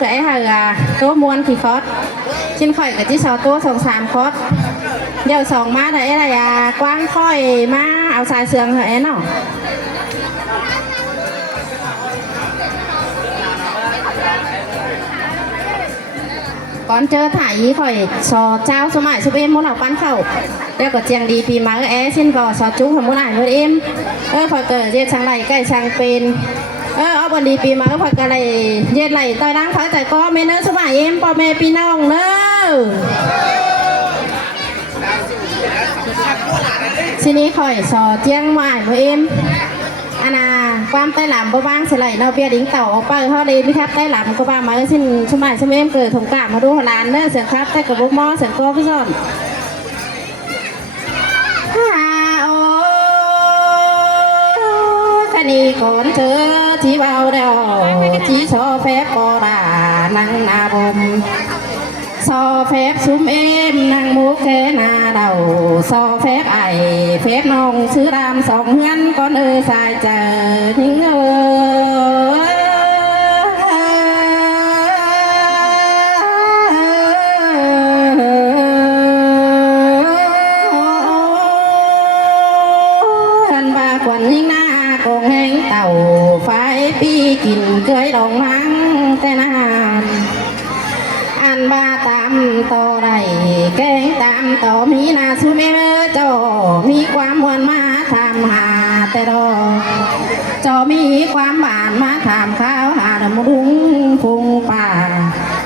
cái là tố muôn thì khó trên khỏi cái chỉ sáu tố sòng sàm khó đều sòng má đấy là quang khỏi má áo xài sườn hả nó con chơi thải khỏi sò trao số mãi số em muốn học bán khẩu đeo có chàng đi vì má é xin vào sò chú không muốn ảnh với em khỏi cờ dê sang này cái sang bên ở bên đi vì má khỏi cờ này dê này tôi đang phải tại có mấy nữa số mãi em po mẹ pi nong nữa xin đi khỏi sò chiang mãi với em anh à quan tay làm cô bang sẽ lại nào bia đính tàu ở bờ họ đi khắp tay làm cô bang mới xin số mãi số em cười thông cảm mà đu hồ làn nữa sẽ khắp tay của bố mò sẽ có cái giòn cái này còn chưa chỉ bao đâu chỉ cho phép có đà năng na bom so phép sum em năng múa kế na đầu so phép ai phép nông sứ đam sòng ngăn con ơi sai chờ những anh ba quần những na còn hẹn tàu phải pi kìm cưới đồng nắng tên na anh ba tam to đầy kén tam to mi na su mê cho miความมวนมาทำหาแต่ดอกchoมีความหวานมาทำข้าวหาดมรุ้งพุงป่า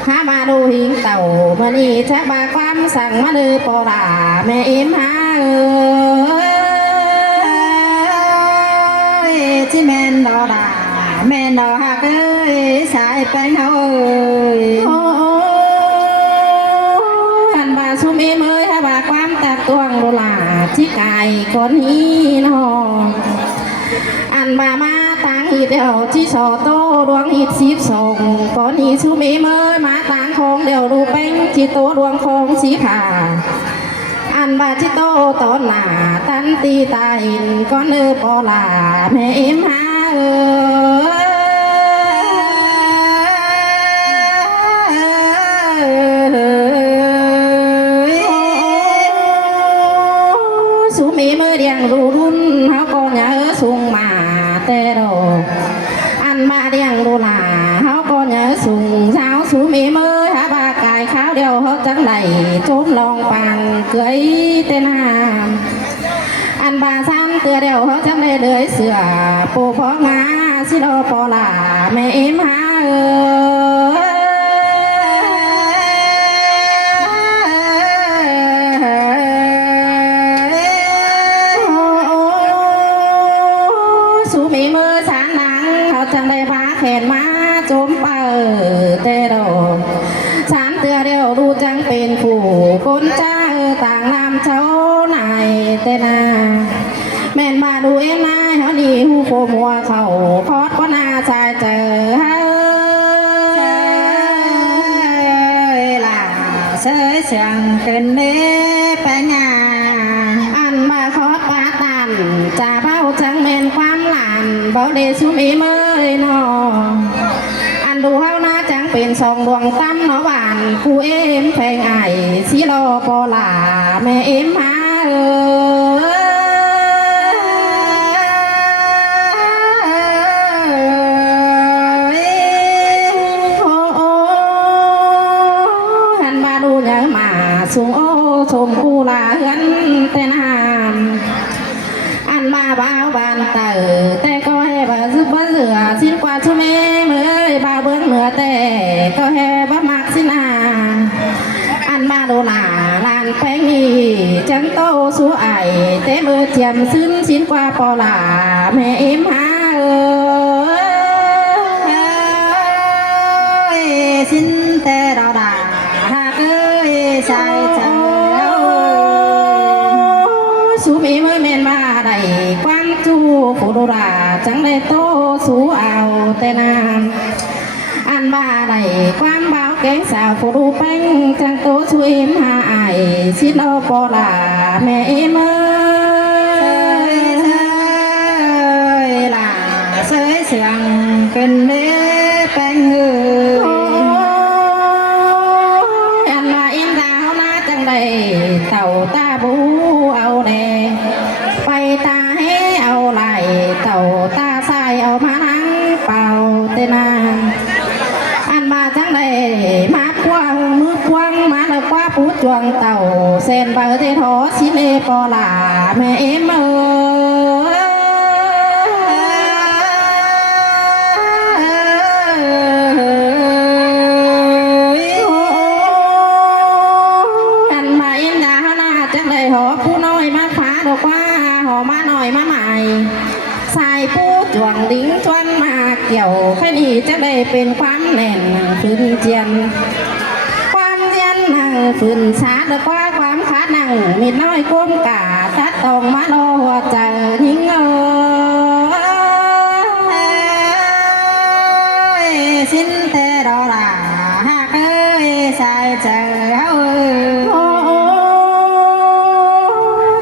หามาดูหิงเต่ามานี่แช่บาความสั่งมาเลยปอลาแม่เอ็มหาที่แม่นดอดาแม่นดอหักสายแป้งเขาซูมเอมเอ้ยถ้าบาความตาตวงโบลาที่ไก่คนนี้นออันบามาตังหีเดียวที่สอโตดวงหีสีส่งคนนี้ซูมเอมเอ้ยมาตังคงเดียวดูเป็นที่โตดวงคงสีผ่าอันบาที่โตตอนหนาตันตีตาหินก้อนปอลาแม่เอ็มหาสูมีมือเดียงรูรุ่นเขาก็เนื้อสูงมาแต่ดอกอันมาเดียงรูหลาเขาก็เนื้อสูงเช้าสูมีมือหาบากายขาวเดียวเขาจังไหลโจมลองปังเกยเต้นหามอันบาสั้นเตือเดียวเขาจังเลยเลยเสือปูพองาสิโดปอลาแม่เอ็มหาสูมีมือสานหนังเขาจังได้พาแขนมาโจมเปิดเตโดสานเตือเดียวดูจังเป็นผู้คนจ้าต่างนำเช้าไหนเตนาแม่นมาดูเอ็มนายเขาดีหูโคมัวเขาพอดก็น่าใจเจอล่ะเสยเสียงเป็นเน่ไปงาอันมาคอดปาตันจะเบ้าจังแม่นความหลานเบาเดซุมอีเมยนออันดูเฮานาจังเป็นสองดวงตั้มเนาะหวานผู้เอ็มเพลงไอสีโลปอลาแม่เอ็มหาหันมาดูเนื้อมาสูงโอชมกูลาเฮือนเต้นหามอันมาบ้าบานเต๋อแต่ก็ให้บาซึบเหลือสิ้นกว่าชั่วเมเมื่อบาเบิ้งเหนือแต่ก็ให้บ้ามักสินาอันมาดูหลาลานแป้งนี่จังโตสู้ไอแต่เมื่อเจียมซึ้นสิ้นกว่าปอลาแม่เอ็มหาสิ้นแต่เราด่าหากใส่เจ้าสูมีมือเมนมาได้ความจูฟูดูราจังได้โตสูเอาแต่นานอันมาได้ความเบาแกงสาวฟูดูแป้งจังโตช่วยหาไอสิโนปอลาแม่เมื่อล่ะเสยเสียงเป็นเล่แป้งเงย ผู้จวงเต่าเส้นเบอร์เททอสิเลปอลาแม่เอ็มกันมาเอ็นดาหน้าจังเลยหอผู้น้อยมาฟ้าดอกว่าหอมาหน่อยมาใหม่สายผู้จวงดิ้งจวนมาเกี่ยวแค่นี้จะได้เป็นความแน่นฟื้นเจียนความเจียนนั่งฟื้นชาดกว่าความขาดนั่งมีน้อยก้มกาตัดตรงมาโลหัวใจยิ่งสิ้นเทดอลาหากเอ้ยใส่ใจเขา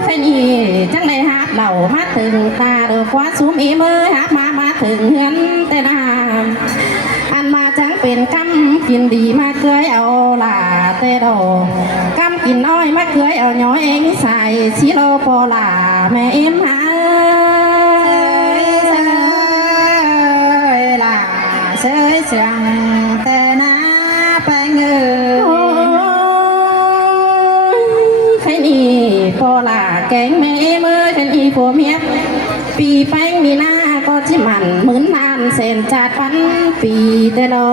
แค่นี้จังได้ฮับเหล่ามาถึงตาเดือคว้าสูมอีมือฮับมาถึงเงินแต่นามอันมาจังเป็นกำกินดีมาเคยเอาลาแต่ดอกำกินน้อยมาเคยเอาย้อยเองใส่ชิโลโปลาแม่เอ็มหาเสยเสียงแต่นาไปเงยใครนี่พอละแกงแม่เมื่อใครนี่ผัวเมียปีแป้งมีหน้าก็ชิมันเหมือนนานเส้นจัดปันปีแต่ดอ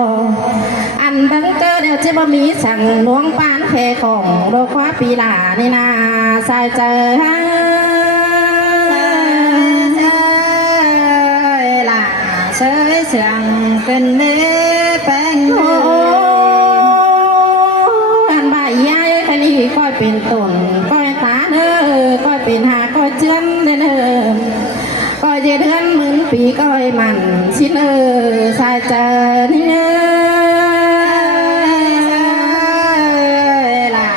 อันดังเจอเดี๋ยวจะบ่มีสั่งหลวงปานแค่ของโลกว่าปีหลานี่นาสายเจอเสยเสียงเป็นเนื้อแป้งอันใบยายแค่นี้ก้อยเป็นต้นก้อยตาเด้อก้อยเป็นหาก้อยเจือนเด้อก้อยเดือนเหมือนปีก้อยมันชินสายเจอนี่เนื้อล่ะ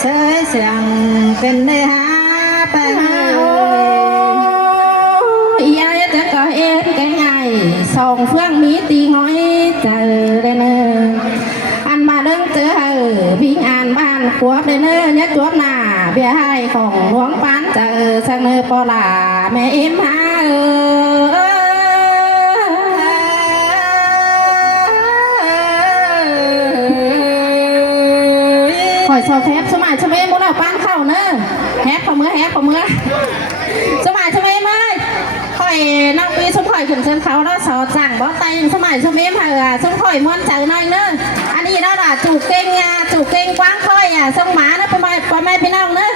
เสยเสียงเป็นเนื้อหาแป้งยายจะก้อยเอ็นแกงสองเฟื่องมีตีห้อยเจอได้เนออันมาเดิงเจอวิ่งอ่านบ้านขวบได้เนอเนี่ยจวบหน้าเบี้ยให้ของหลวงปานเจอสังเนอปอลาแม่เอ็มหาคอยสอบแทบสมัยชมเอ็มบุญเอาปานเข้าเนอแฮปพอเมื่อสมัยชมเอ็มน้องปีสมพอยขึ้นเชิญเขาแล้วสอสั่งบอสไตสมัยสมัยสมพอยม้วนเจอหน่อยเนอะอันนี้เราล่ะจูเก่งจูเก่งกว้างค่อยส่งหมานะไปไม่พี่น้องเนอะ